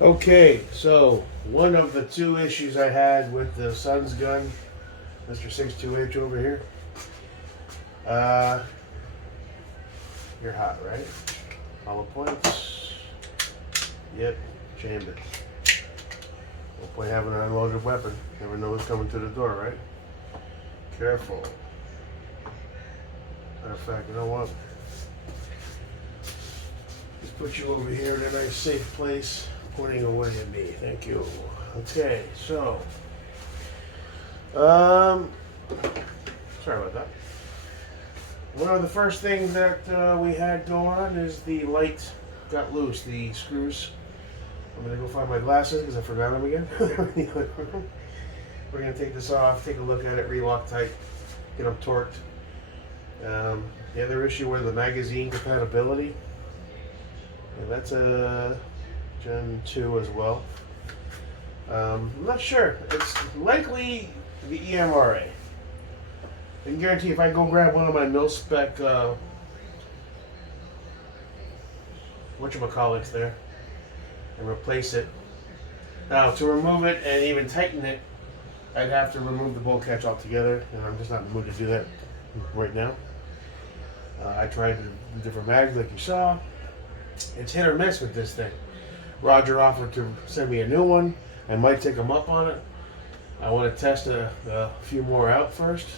Okay, so one of the two issues I had with the Sun's gun, Mr. 62H over here, uh, you're hot, right? Hollow points. Yep, chamber. No point having an unloaded weapon. Never know what's coming to the door, right? Careful. Matter of fact, you know what? Just put you over here in a nice safe place, pointing away at me. Thank you. Okay, so, sorry about that. One of the first things that we had going on is the light got loose, the screws. I'm gonna go find my glasses because I forgot them again. We're gonna take this off, take a look at it, re-Loctite, get them torqued. The other issue was the magazine compatibility. And that's a Gen 2 as well. I'm not sure. It's likely the EMRA. I can guarantee if I go grab one of my mil-spec whatchamacallits there and replace it. Now, to remove it and even tighten it, I'd have to remove the bolt catch altogether, and I'm just not in the mood to do that right now. I tried the different mags like you saw. It's hit or miss with this thing. Roger offered to send me a new one. I might take him up on it. I want to test a few more out first.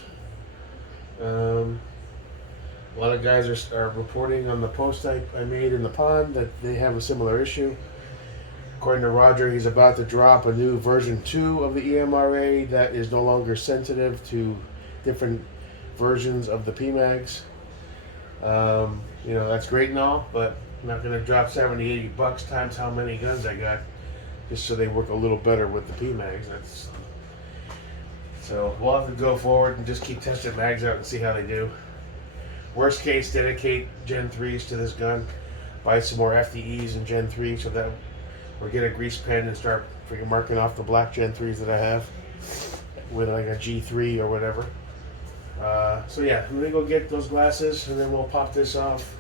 A lot of guys are reporting on the post I made in the pond that they have a similar issue. According to Roger, he's about to drop a new version 2 of the EMRA that is no longer sensitive to different versions of the PMags. That's great and all, but I'm not going to drop $70-80 times how many guns I got just so they work a little better with the PMags. So we'll have to go forward and just keep testing mags out and see how they do. Worst case, dedicate Gen 3s to this gun. Buy some more FDEs in Gen 3 so that or get a grease pen and start freaking marking off the black Gen 3s that I have with like a G3 or whatever. So yeah, I'm gonna go get those glasses and then we'll pop this off.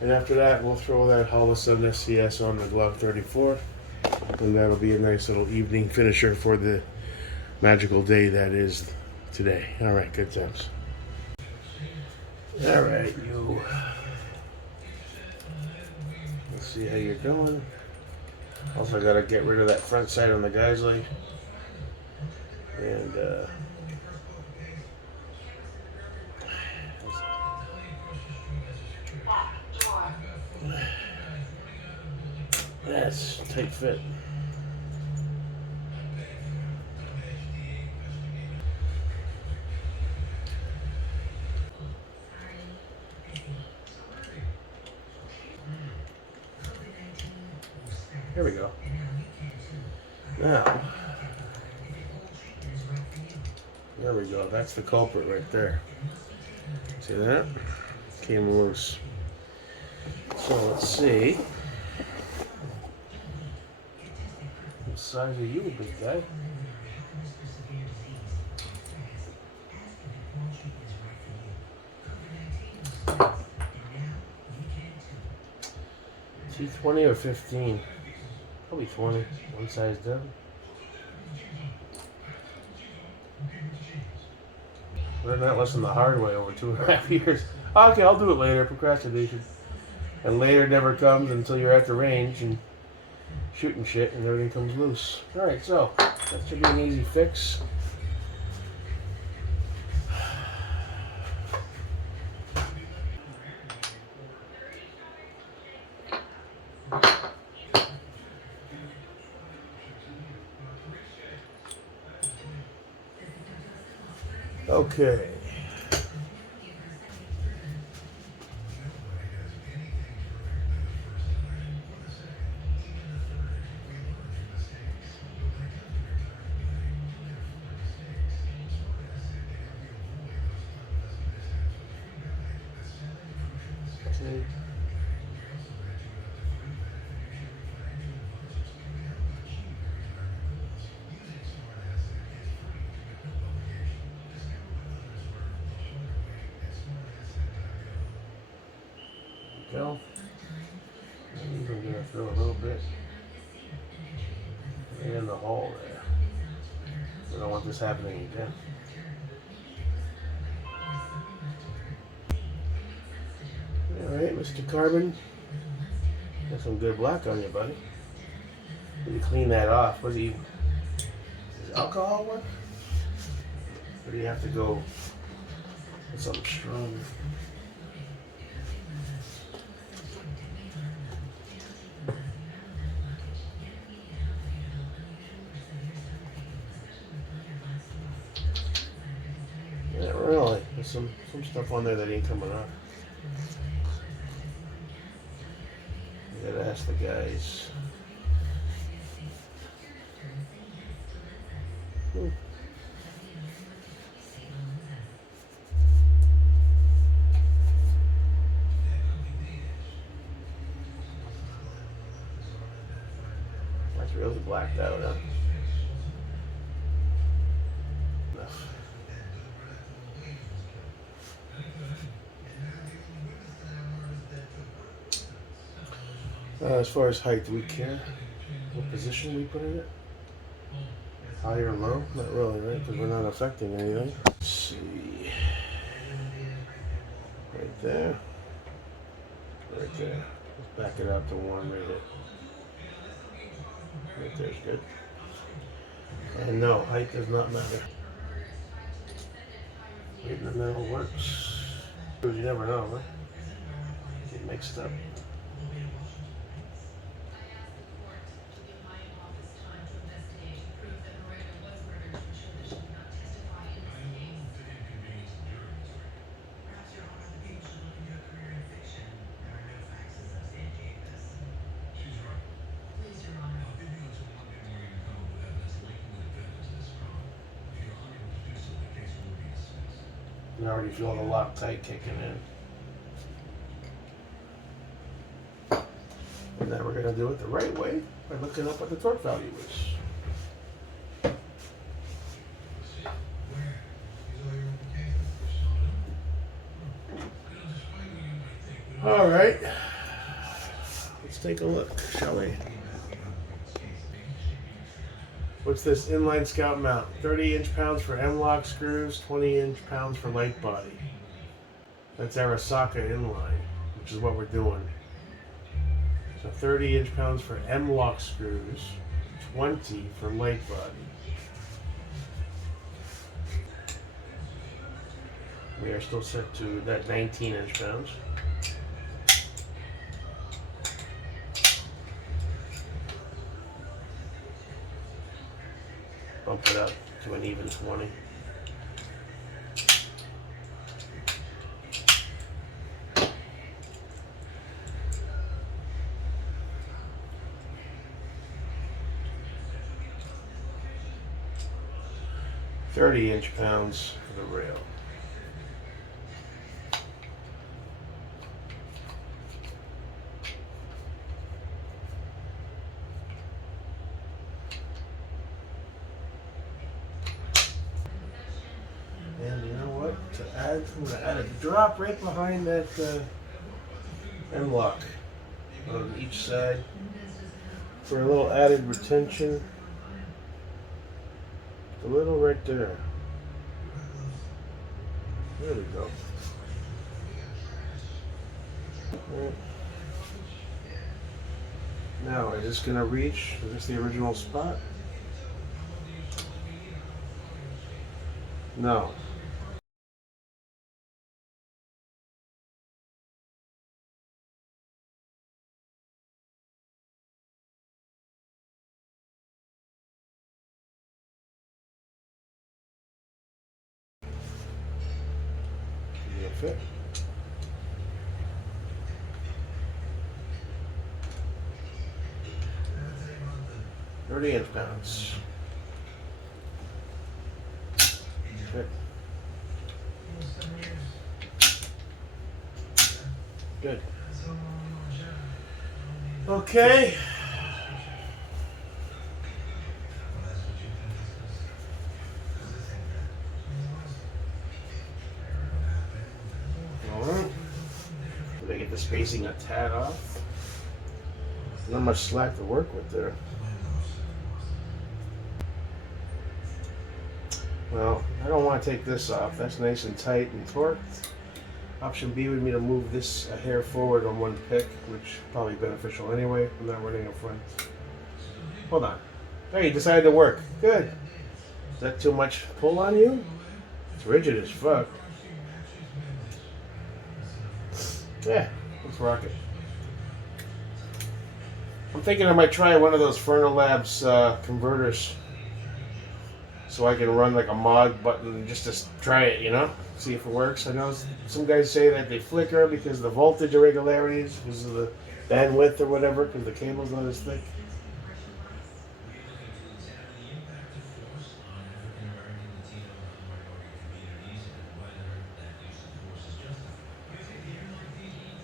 And after that, we'll throw that Hollow 7 SCS on the Glove 34. And that'll be a nice little evening finisher for the magical day that is today. All right, good times. All right, you. Let's see how you're doing. Also, got to get rid of that front sight on the guy's leg. And, that's tight fit. Here we go. Now, there we go. That's the culprit right there. See that? Came loose. So let's see. What size are you, big guy? T20 or 15? Probably 20. One size down. Learned that lesson the hard way over 2.5 years. Okay, I'll do it later. Procrastination. And later never comes until you're at the range and shooting shit and everything comes loose. Alright, so that should be an easy fix. Okay. Okay. Go. I'm even gonna throw a little bit in the hole there. We don't want this happening again. Alright, Mr. Carbon. Got some good black on you, buddy. Need to clean that off. Does alcohol work? Or do you have to go with something strong? Yeah, really. There's some stuff on there that ain't coming off. You gotta ask the guys. That's really blacked out, huh? Enough. As far as height, do we care what position we put in it? High or low? Not really, right? Because we're not affecting anything. Let's see. Right there. Right there. Let's back it out to 1 right there. Right there's good. And no, height does not matter. Right in the middle works. You never know, huh? Get mixed up. You already feel the Loctite kicking in. And then we're going to do it the right way by looking up what the torque value is. All right. Let's take a look, shall we? What's this inline scout mount? 30 inch-pounds for M-lock screws, 20 inch-pounds for light body. That's Arasaka inline, which is what we're doing. So 30 inch-pounds for M-lock screws, 20 for light body. We are still set to that 19 inch-pounds. Bump it up to an even 20. $30 inch-pounds for the rail. And you know what? To add, I'm going to add a drop right behind that M-lock on each side for a little added retention. A little right there. There we go. Right. Now, is this going to reach? Is this the original spot? No. Fit. 30 inch-pounds. Fit. Good. Okay. Did I get the spacing a tad off? Not much slack to work with there. Well, I don't want to take this off. That's nice and tight and torqued. Option B would be to move this a hair forward on one pick, which is probably beneficial anyway. I'm not running a front. Hold on. Hey, you decided to work. Good. Is that too much pull on you? It's rigid as fuck. Yeah, let's rock it. I'm thinking I might try one of those Ferno Labs converters so I can run like a mod button just to try it, you know? See if it works. I know some guys say that they flicker because of the voltage irregularities, because of the bandwidth or whatever, because the cable's not as thick.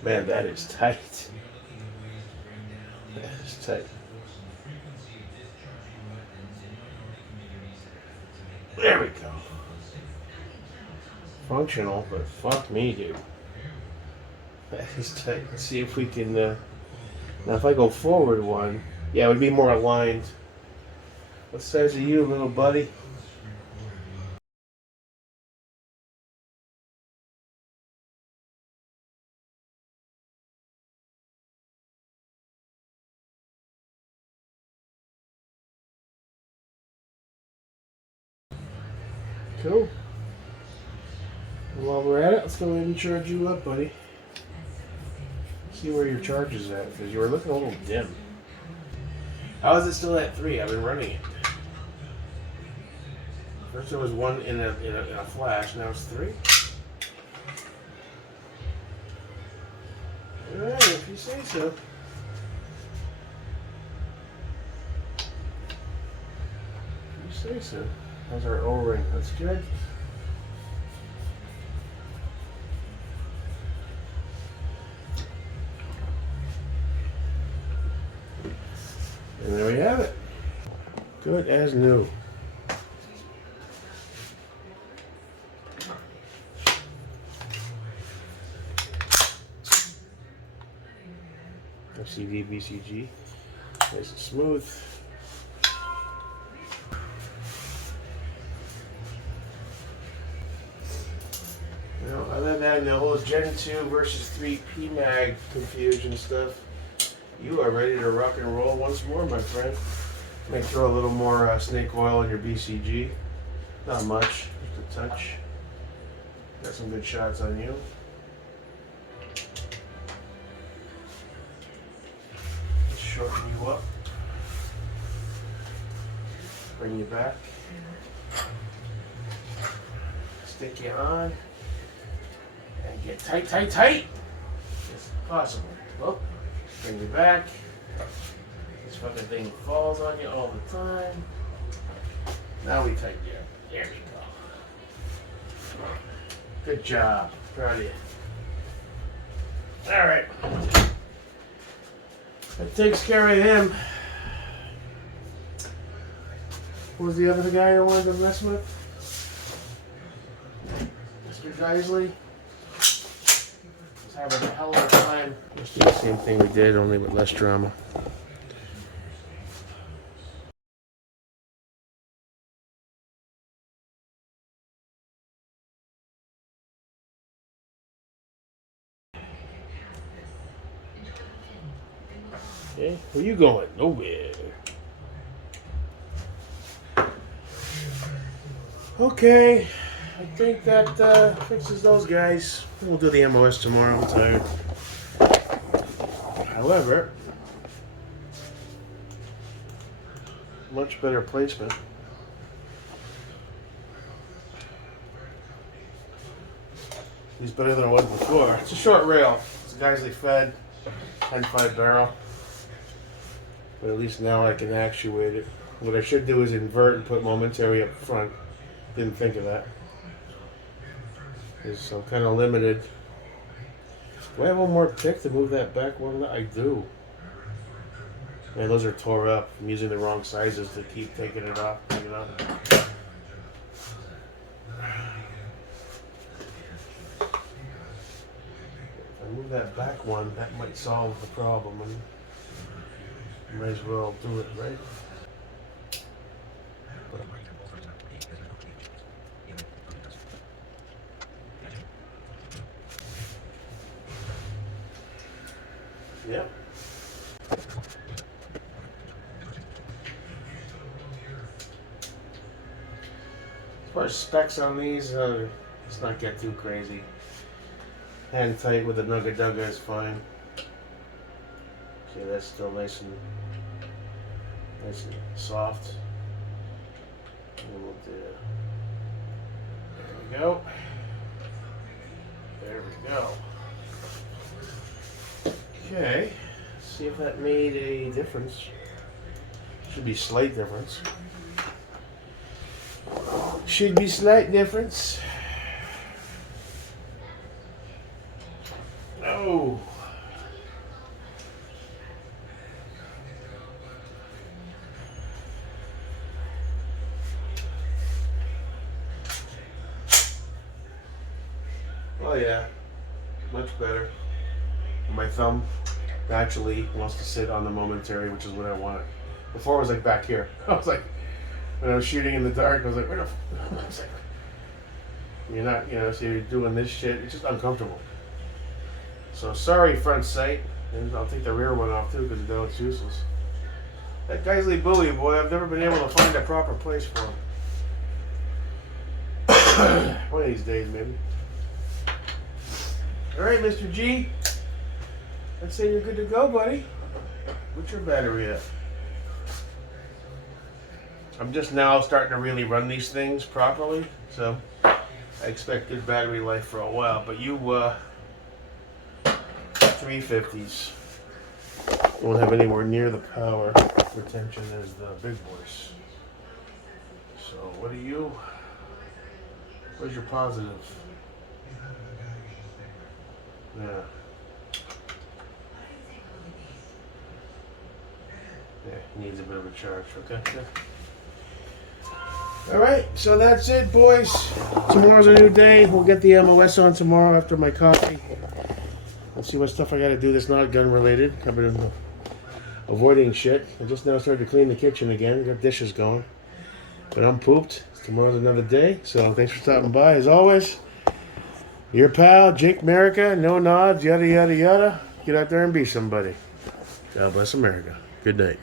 Man, that is tight. That is tight. There we go. Functional, but fuck me, dude. That is tight. Let's see if we can. Now, if I go forward one, yeah, it would be more aligned. What size are you, little buddy? Cool. And while we're at it, let's go ahead and charge you up, buddy. See where your charge is at, because you were looking a little dim. How is it still at 3? I've been running it. First it was 1 in a flash, now it's 3. Alright, if you say so. If you say so. How's our O-ring? That's good. And there we have it. Good as new. FCD BCG. Nice and smooth. Now, other than the whole Gen 2 versus 3 PMAG confusion stuff, you are ready to rock and roll once more, my friend. May throw a little more snake oil in your BCG. Not much, just a touch. Got some good shots on you. Let's shorten you up. Bring you back. Stick you on. And get tight, tight, tight. As possible. Well, bring you back. This fucking thing falls on you all the time. Now we tighten you up. There we go. Good job. Proud of you. Alright. That takes care of him. Who was the other guy I wanted to mess with? Mr. Geisley. Was having a hell of a time. Just do the same thing we did, only with less drama. Okay, where you going? Nowhere. Okay, I think that fixes those guys. We'll do the MOS tomorrow. I'm tired. However, much better placement. He's better than it was before. It's a short rail. It's a Geisley fed 10.5 barrel. But at least now I can actuate it. What I should do is invert and put momentary up front. Didn't think of that. So I'm kind of limited. Do I have one more pick to move that back one? I do. Man, those are tore up. I'm using the wrong sizes to keep taking it off. You know? If I move that back one, that might solve the problem. And might as well do it, right? far as specs on these, let's not get too crazy. Hand tight with the Nugga Dugga is fine. Okay, that's still nice and soft. And we'll do. There we go. There we go. Okay, see if that made a difference. Should be slight difference. Should be slight difference. Oh. Oh yeah, much better. My thumb naturally wants to sit on the momentary, which is what I wanted. Before I was like back here. I was like, when I was shooting in the dark, I was like, where the I was like, you're not, so you're doing this shit. It's just uncomfortable. So sorry, front sight. And I'll take the rear one off too, because now it's useless. That Geisley bully, boy, I've never been able to find a proper place for him. One of these days, maybe. All right, Mr. G. Let's say you're good to go, buddy. What's your battery at? I'm just now starting to really run these things properly, so I expect good battery life for a while. But you, 350s won't have anywhere near the power retention as the big boys. So what are you? Where's your positive? Yeah. Yeah, he needs a bit of a charge. Okay. Yeah. All right, so that's it, boys. Tomorrow's a new day. We'll get the MOS on tomorrow after my coffee. Let's see what stuff I got to do that's not gun related. I've been avoiding shit. I just now started to clean the kitchen again. Got dishes going. But I'm pooped. Tomorrow's another day. So thanks for stopping by. As always, your pal, Jake America. No nods, yada, yada, yada. Get out there and be somebody. God bless America. Good night.